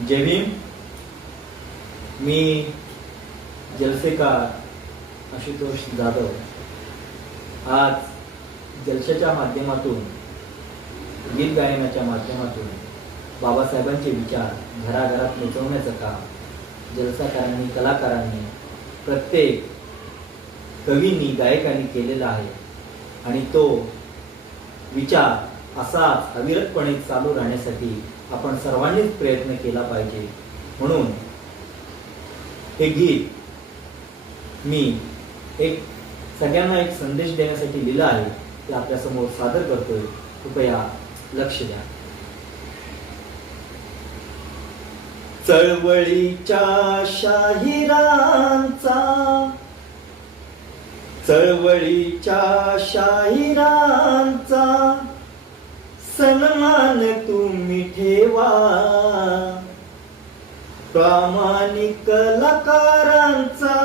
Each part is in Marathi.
जय भीम। मी जलसेकार आशुतोष जाधव आज जलशाच्या माध्यमातून, गीत गायनाच्या माध्यमातून बाबासाहेबांचे विचार घराघरात पोहोचवण्याचं काम जलसाकारांनी, कलाकारांनी, प्रत्येक कवींनी, गायकांनी केलेला आहे आणि तो विचार असाच अविरतपणे चालू राहण्यासाठी आपण सर्वांनीच प्रयत्न केला पाहिजे। म्हणून हे गीत मी सगळ्यांना एक संदेश देण्यासाठी लिहिलं आहे, ते आपल्या समोर सादर करतोय। कृपया लक्ष द्या। चळवळीच्या शाहिरांचा सन्मान तुम्ही ठेवा, प्रामाणिक कलाकारांचा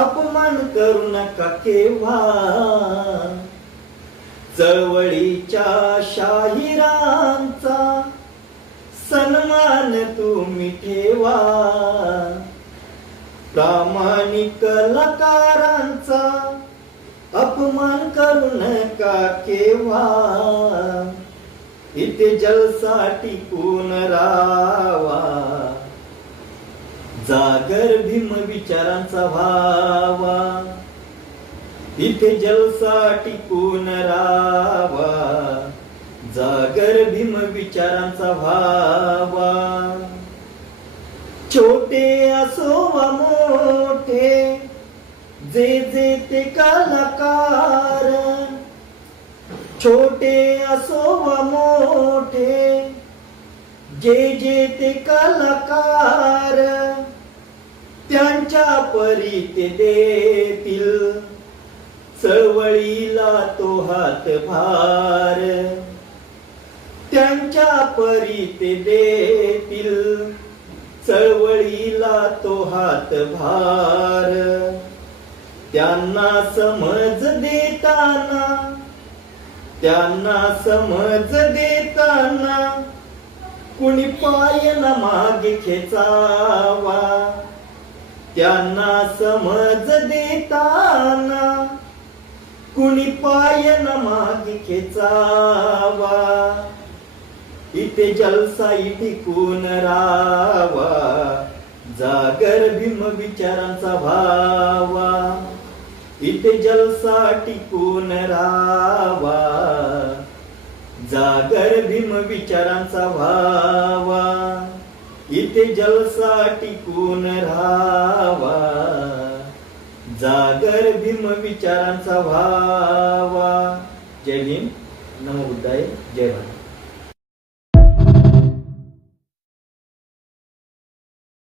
अपमान करू नका केव्हा। चळवळीच्या शाहिरांचा सन्मान तुम्ही ठेवा, प्रामाणिक कलाकारांचा अपमान करू नका केव्हा। इथे जलसा टिकून राहावा, जागर भीम विचारांचा व्हावा। इथे जलसा टिकून राहावा, जागर भीम विचारांचा व्हावा। छोटे असो वा मोठे, जे जे ते कलाकार, छोटे असो वा मोठे, जे जे ते कलाकार, त्यांच्या परी ते देतील चळवळीला तो हातभार। त्यांच्या परी ते देतील चळवळीला तो हातभार। त्यांना समज देताना कुणी पाय न मागे खेचावा। त्यांना समज देताना कुणी पाय न मागे खेचावा। इथे जलसाई टिकून राहावा, जागर भीम विचारांचा व्हावा। इथे जलसा टिकून राहावा, जागर भीम विचारांचा व्हावा। इथे जलसा टिकून राहावा, जागर भीम विचारांचा व्हावा। जय भीम, नमो बुद्धाय, जय भारत।